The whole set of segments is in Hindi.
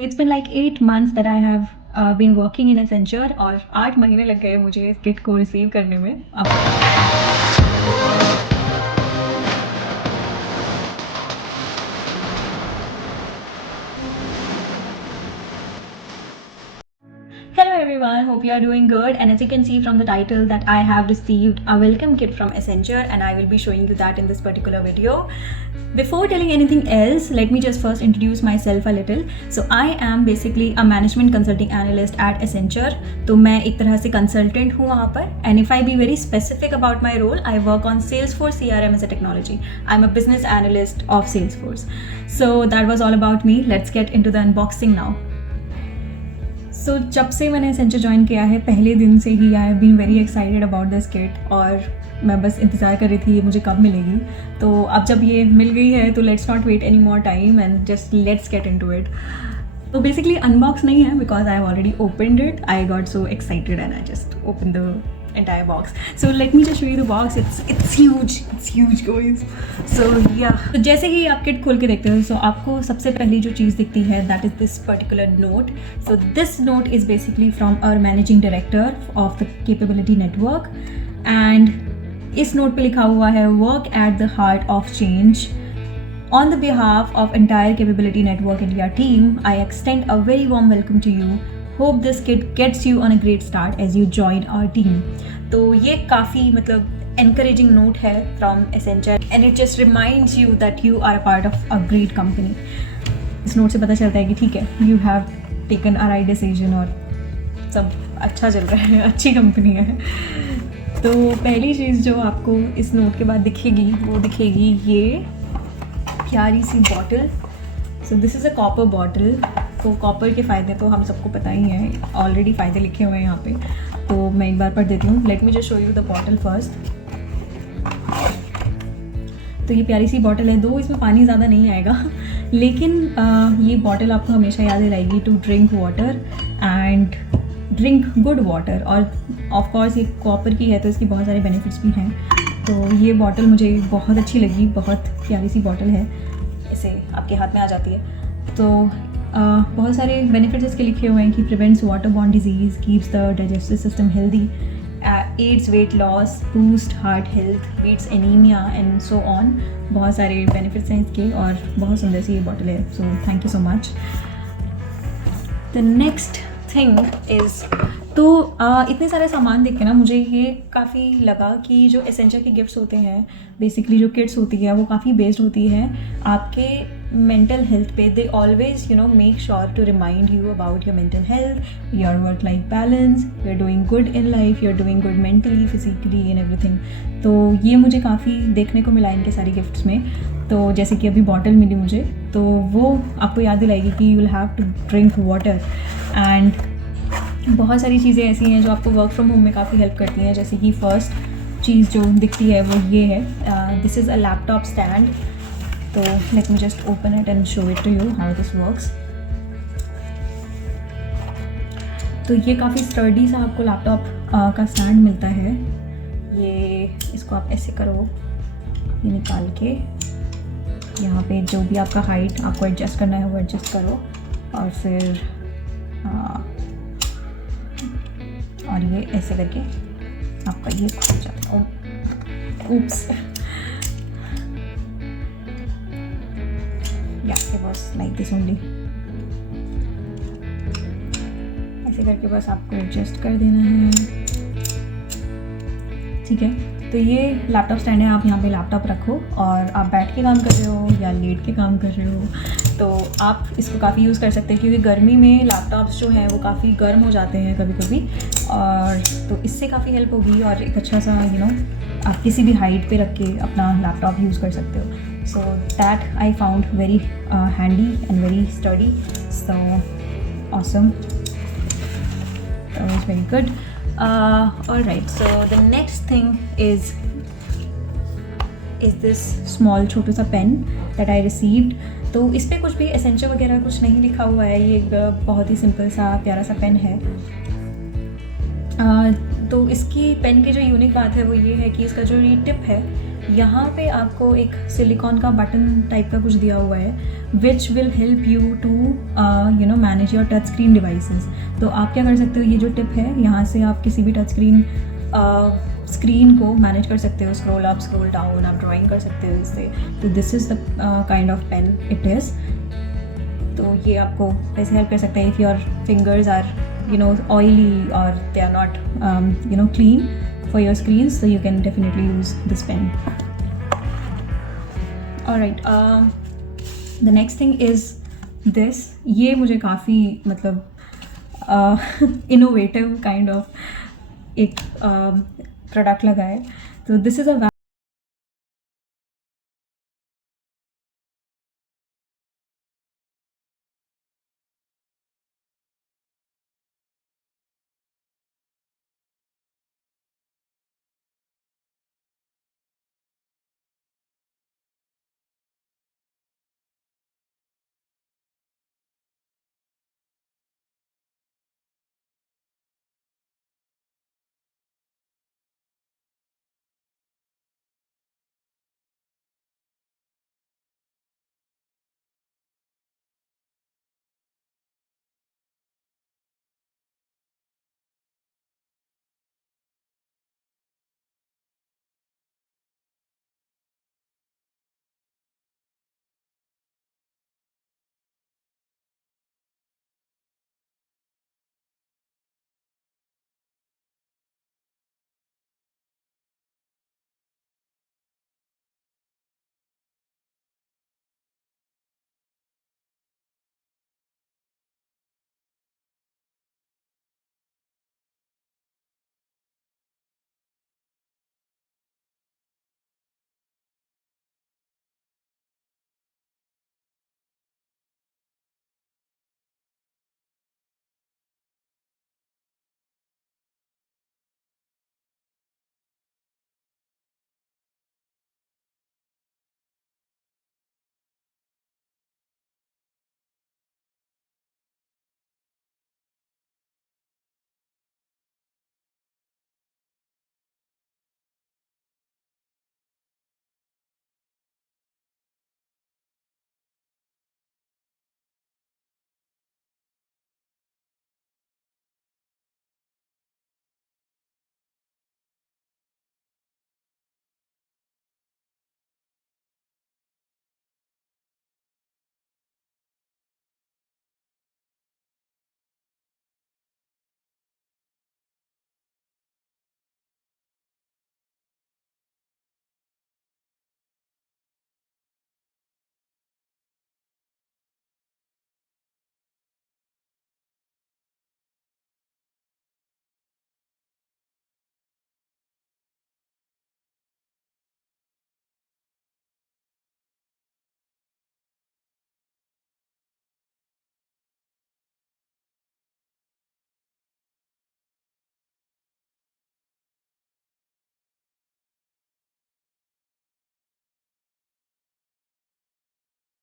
It's been like 8 months that I have been working in Accenture और 8 महीने लग गए मुझे इस किट को रिसीव करने में अब Hello everyone, hope you are doing good, and as you can see from the title that I have received a welcome kit from Accenture and I will be showing you that in this particular video. Before telling anything else, let me just first introduce myself a little. So I am basically a management consulting analyst at Accenture. तो मैं एक तरह से consultant हूँ वहाँ पर, and if I be very specific about my role, I work on Salesforce CRM as a technology. I'm a business analyst of Salesforce. So that was all about me. Let's get into the unboxing now. सो जब से मैंने एसेंचर ज्वाइन किया है पहले दिन से ही I have been very excited about this kit और मैं बस इंतज़ार कर रही थी ये मुझे कब मिलेगी. तो अब जब ये मिल गई है तो let's not wait any more time and just let's get into it. तो बेसिकली अनबॉक्स नहीं है because I have already opened it. I got so excited and I just open the entire box. So let me just show you the box. It's huge guys. So yeah, तो जैसे ही आप किट खोल के देखते हो, so आपको सबसे पहली जो चीज़ दिखती है that is this particular note. So this note is basically from our managing director of the capability network, and इस नोट पे लिखा हुआ है work at the heart of change. On the behalf of entire capability network India team, I extend a very warm welcome to you. Hope this kit gets you on a great start as you join our team. तो ये काफ़ी मतलब encouraging note है from Accenture and it just reminds you that you are a part of a great company. इस नोट से पता चलता है कि ठीक है, you have taken a right decision और सब अच्छा चल रहा है, अच्छी कंपनी है. तो पहली चीज़ जो आपको इस नोट के बाद दिखेगी वो दिखेगी ये प्यारी सी bottle. So this is a copper bottle. तो कॉपर के फ़ायदे तो हम सबको पता ही हैं, ऑलरेडी फ़ायदे लिखे हुए हैं यहाँ पे. तो मैं एक बार पढ़ देती हूँ. Late me just show you the bottle first. तो ये प्यारी सी बॉटल है. दो इसमें पानी ज़्यादा नहीं आएगा लेकिन ये बॉटल आपको हमेशा याद दिलाएगी to drink water and drink good water. और ऑफ कोर्स ये कॉपर की है तो इसकी बहुत सारे बेनिफिट्स भी हैं. तो ये बॉटल मुझे बहुत अच्छी लगी. बहुत प्यारी सी बॉटल है, इसे आपके हाथ में आ जाती है. तो बहुत सारे बेनिफिट्स इसके लिखे हुए हैं कि prevents water borne diseases, keeps the digestive system healthy, aids weight loss, boost heart health, beats anaemia and so on. बहुत सारे बेनिफिट्स हैं इसके और बहुत सुंदर सी ये बॉटल है. So thank you so much. The next thing is तो इतने सारे सामान देख के ना मुझे ये काफ़ी लगा कि जो एसेंचर के गिफ्ट्स होते हैं, बेसिकली जो किट्स होती है वो काफ़ी बेस्ड होती है आपके मेंटल हेल्थ पे. They always make sure to remind you about your mental health, your work life balance, you are doing good in life, you are doing good mentally, physically and everything. तो ये मुझे काफ़ी देखने को मिला इनके सारे गिफ्ट्स में. तो जैसे कि अभी बॉटल मिली मुझे, तो वो आपको याद दिलाएगी कि you will have to drink water. And बहुत सारी चीज़ें ऐसी हैं जो आपको वर्क फ्रॉम होम में काफ़ी हेल्प करती हैं. जैसे कि फ़र्स्ट चीज़ जो दिखती है वो ये है. This is a laptop stand. तो let me just open it and show it to you how this works. तो ये काफ़ी स्टर्डी सा आपको लैपटॉप का स्टैंड मिलता है. ये इसको आप ऐसे करो, ये निकाल के यहाँ पे जो भी आपका हाइट आपको एडजस्ट करना है वो एडजस्ट करो और फिर और ये ऐसे करके आपका ये खुल जाता है. oops yeah, it was like this only. ऐसे करके बस आपको एडजस्ट कर देना है. ठीक है. तो ये लैपटॉप स्टैंड है. आप यहाँ पे लैपटॉप रखो और आप बैठ के काम कर रहे हो या लेट के काम कर रहे हो तो आप इसको काफ़ी यूज़ कर सकते हैं क्योंकि गर्मी में लैपटॉप्स जो हैं वो काफ़ी गर्म हो जाते हैं कभी कभी. और तो इससे काफ़ी हेल्प होगी और एक अच्छा सा आप किसी भी हाइट पे रख के अपना लैपटॉप यूज़ कर सकते हो. So that I found very handy and very study. So awesome. It's very good. Alright, so the next thing is this small छोटा सा पेन that I received. तो इस पर कुछ भी एसेंचर वगैरह कुछ नहीं लिखा हुआ है. ये एक बहुत ही सिंपल सा प्यारा सा पेन है. तो इसकी पेन की जो यूनिक बात है वो ये है कि इसका जो ये टिप है यहाँ पे आपको एक सिलिकॉन का बटन टाइप का कुछ दिया हुआ है which will help you to manage your touch screen devices. तो आप क्या कर सकते हो, ये जो टिप है यहाँ से आप किसी भी टच स्क्रीन को मैनेज कर सकते हो, स्क्रॉल अप स्क्रॉल डाउन, आप ड्राइंग कर सकते हो इससे। तो this is the kind of pen it is. तो ये आपको कैसे हेल्प कर सकते हैं if your fingers are oily or they are not clean for your screens, so you can definitely use this pen. Alright, the next thing is this. ये मुझे काफ़ी मतलब innovative kind of एक product लगा है। तो this is a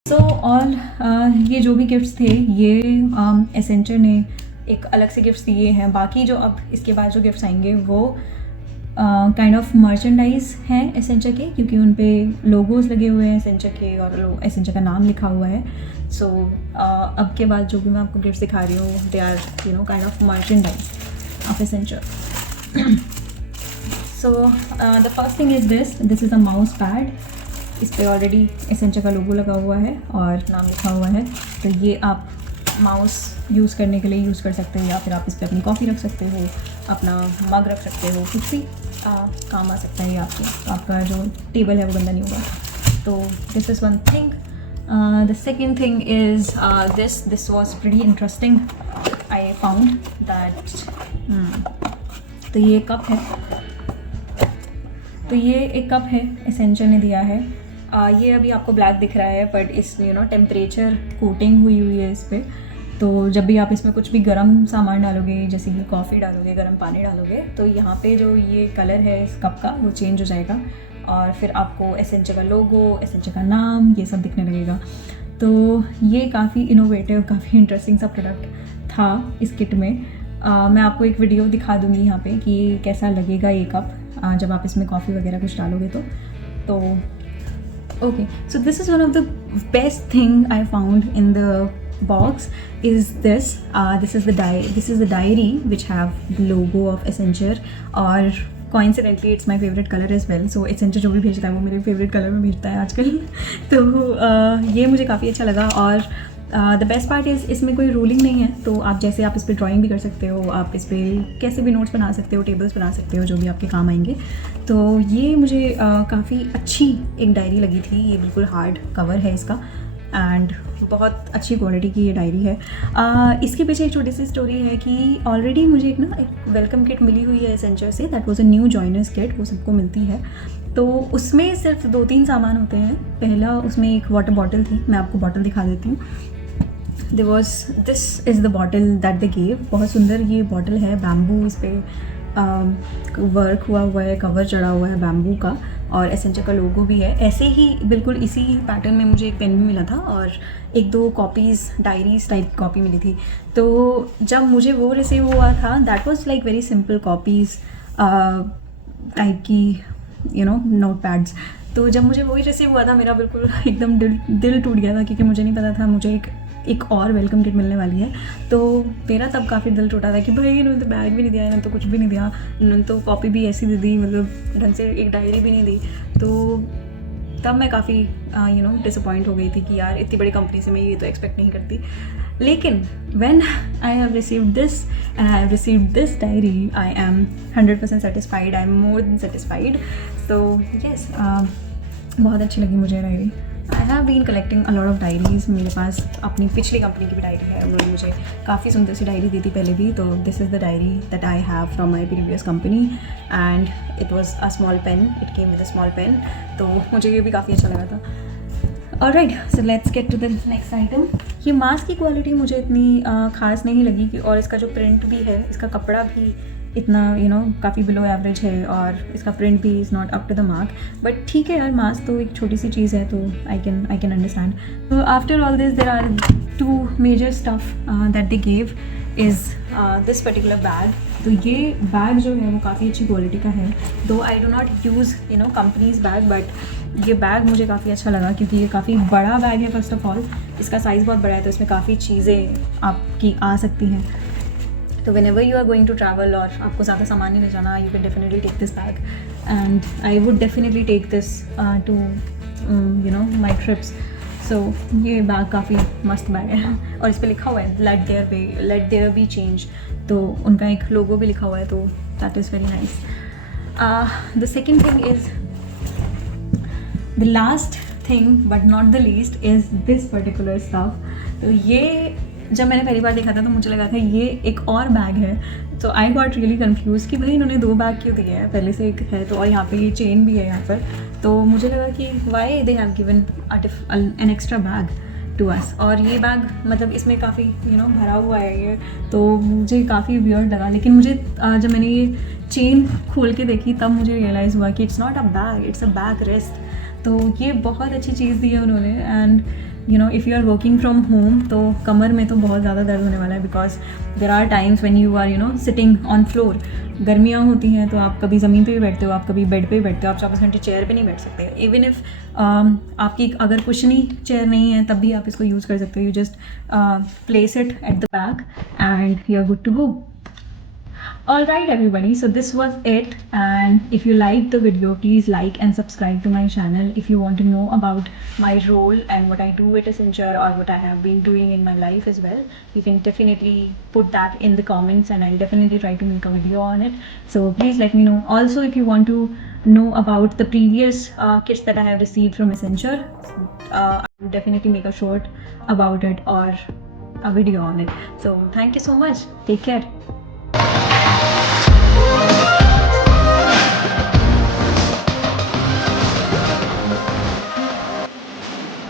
so all ये जो भी गिफ्ट्स थे ये एसेंचर ने एक अलग से गिफ्ट्स दिए हैं। बाकी जो अब इसके बाद जो गिफ्ट्स आएंगे वो काइंड ऑफ मर्चेंडाइज हैं एसेंचर के, क्योंकि उन पे लोगोज लगे हुए हैं एसेंचर के और एसेंचर का नाम लिखा हुआ है। सो अब के बाद जो भी मैं आपको गिफ्ट्स दिखा रही हूँ they are kind of merchandise of Accenture. So the first thing is this is a mouse pad. इस पे ऑलरेडी एसेंचर का लोगो लगा हुआ है और नाम लिखा हुआ है। तो ये आप माउस यूज़ करने के लिए यूज़ कर सकते हो, या फिर आप इस पे अपनी कॉफ़ी रख सकते हो, अपना मग रख सकते हो, कुछ भी काम आ सकता है ये आपके। तो आपका जो टेबल है वो गंदा नहीं होगा। तो this is one thing. The second thing is this was pretty interesting. I found that तो ये कप है। तो ये एक कप है एसेंचर ने दिया है। ये अभी आपको ब्लैक दिख रहा है बट इस टेम्परेचर कोटिंग हुई है इस पर। तो जब भी आप इसमें कुछ भी गर्म सामान डालोगे, जैसे कि कॉफ़ी डालोगे, गर्म पानी डालोगे, तो यहाँ पे जो ये कलर है इस कप का वो चेंज हो जाएगा और फिर आपको एसेंचर का लोगो, एसेंचर का नाम, ये सब दिखने लगेगा। तो ये काफ़ी इनोवेटिव, काफ़ी इंटरेस्टिंग सा प्रोडक्ट था इस किट में। मैं आपको एक वीडियो दिखा दूँगी यहाँ पे कि कैसा लगेगा ये कप जब आप इसमें कॉफ़ी वगैरह कुछ डालोगे। तो okay, so this is one of the best thing I found in the box is this. This is the diary which have the logo of Accenture, और coincidentally it's my favorite color as well. So Accenture जो भी भेजता है वो मेरे favorite color में भेजता है आजकल तो ये मुझे काफ़ी अच्छा लगा. और द बेस्ट पार्ट इज़ इसमें कोई रूलिंग नहीं है, तो आप जैसे आप इस पर ड्राइंग भी कर सकते हो, आप इस पर कैसे भी नोट्स बना सकते हो, टेबल्स बना सकते हो जो भी आपके काम आएंगे. तो ये मुझे काफ़ी अच्छी एक डायरी लगी थी. ये बिल्कुल हार्ड कवर है इसका एंड बहुत अच्छी क्वालिटी की ये डायरी है. इसके पीछे एक छोटी सी स्टोरी है कि ऑलरेडी मुझे एक वेलकम किट मिली हुई है एसेंचर से. That was a new joiners kit, वो सबको मिलती है. तो उसमें सिर्फ 2-3 सामान होते हैं. पहला उसमें एक वाटर बॉटल थी, मैं आपको बॉटल दिखा देती हूँ. This is the bottle that they gave. बहुत सुंदर ये बॉटल है, बैम्बू इस पर वर्क हुआ है, कवर चढ़ा हुआ है बैम्बू का, और एसेंचर का लोगो भी है. ऐसे ही बिल्कुल इसी पैटर्न में मुझे एक पेन भी मिला था और 1-2 कॉपीज़ डायरीज टाइप कॉपी मिली थी. तो जब मुझे वो रिसीव हुआ था, that was like very simple copies type की नोट पैड्स. तो जब मुझे वही रिसीव हुआ था, मेरा बिल्कुल एकदम दिल टूट गया था, क्योंकि मुझे नहीं पता था मुझे एक और वेलकम किट मिलने वाली है. तो मेरा तब काफ़ी दिल टूटा था कि भाई इन्होंने तो बैग भी नहीं दिया, इन्होंने तो कुछ भी नहीं दिया, इन्होंने तो कॉपी भी ऐसी दे दी, मतलब ढंग से एक डायरी भी नहीं दी. तो तब मैं काफ़ी डिसअपॉइंट हो गई थी कि यार इतनी बड़ी कंपनी से मैं ये तो एक्सपेक्ट नहीं करती. लेकिन when I have received this and I have received this diary, I am 100% satisfied. I am more than satisfied. So yes, बहुत अच्छी लगी मुझे diary. I have been collecting a lot of diaries. मेरे पास अपनी पिछली कंपनी की भी डायरी है, उन्होंने मुझे काफ़ी सुंदर सी डायरी दी थी पहले भी. तो this is the diary that I have from my previous company and it was a small pen. It came with a small pen. तो मुझे ये भी काफ़ी अच्छा लगा था. Alright, so let's get to the next item. ये मास्क की क्वालिटी मुझे इतनी ख़ास नहीं लगी कि, और इसका जो प्रिंट भी है, इसका कपड़ा भी इतना काफ़ी बिलो एवरेज है, और इसका प्रिंट भी is not up to the mark. But ठीक है यार, मास्क तो एक छोटी सी चीज़ है, तो आई कैन अंडरस्टैंड. तो after all this there are 2 major stuff that they give is this particular bag. तो ये बैग जो है वो काफ़ी अच्छी क्वालिटी का है. दो I do not use companies bag, but ये बैग मुझे काफ़ी अच्छा लगा क्योंकि ये काफ़ी बड़ा बैग है. फर्स्ट ऑफ ऑल इसका साइज़ बहुत बड़ा है, तो इसमें काफ़ी चीज़ें आपकी आ सकती हैं. तो whenever you are going to travel और आपको ज़्यादा सामान नहीं ले जाना, you can definitely take this bag, and I would definitely take this to my trips. So ये बैग काफ़ी मस्त बैग है, और इस पर लिखा हुआ है let there be change. तो उनका एक लोगो भी लिखा हुआ है, तो that is very nice. The second thing is, the last thing but not the least is this particular stuff. तो ये जब मैंने पहली बार देखा था तो मुझे लगा था ये एक और बैग है. तो आई गॉट रियली कन्फ्यूज़ कि भाई इन्होंने 2 बैग क्यों दिए हैं, पहले से एक है तो, और यहाँ पे ये चेन भी है यहाँ पर. तो मुझे लगा कि why they have given an extra bag to us. और ये बैग मतलब इसमें काफ़ी भरा हुआ है ये, तो मुझे काफ़ी वियर्ड लगा. लेकिन मुझे जब मैंने ये चेन खोल के देखी तब मुझे रियलाइज़ हुआ कि it's not a bag, it's a bag rest. तो ये बहुत अच्छी चीज़ दी है उन्होंने. And if you are working from home तो कमर में तो बहुत ज़्यादा दर्द होने वाला है, because there are times when you are sitting on floor. गर्मियाँ होती हैं तो आप कभी ज़मीन पे भी बैठते हो, आप कभी बेड पे भी बैठते हो, आप 24 घंटे चेयर पे नहीं बैठ सकते. इवन इफ़ आपकी अगर कुशनी चेयर नहीं है तब भी आप इसको यूज़ कर सकते हो. You just place it at the back and you are good to go. Alright everybody, so this was it, and if you liked the video, please like and subscribe to my channel. If you want to know about my role and what I do at Accenture, or what I have been doing in my life as well, you can definitely put that in the comments, and I'll definitely try to make a video on it. So please let me know. Also, if you want to know about the previous kits that I have received from Accenture, I'll definitely make a short about it or a video on it. So thank you so much. Take care.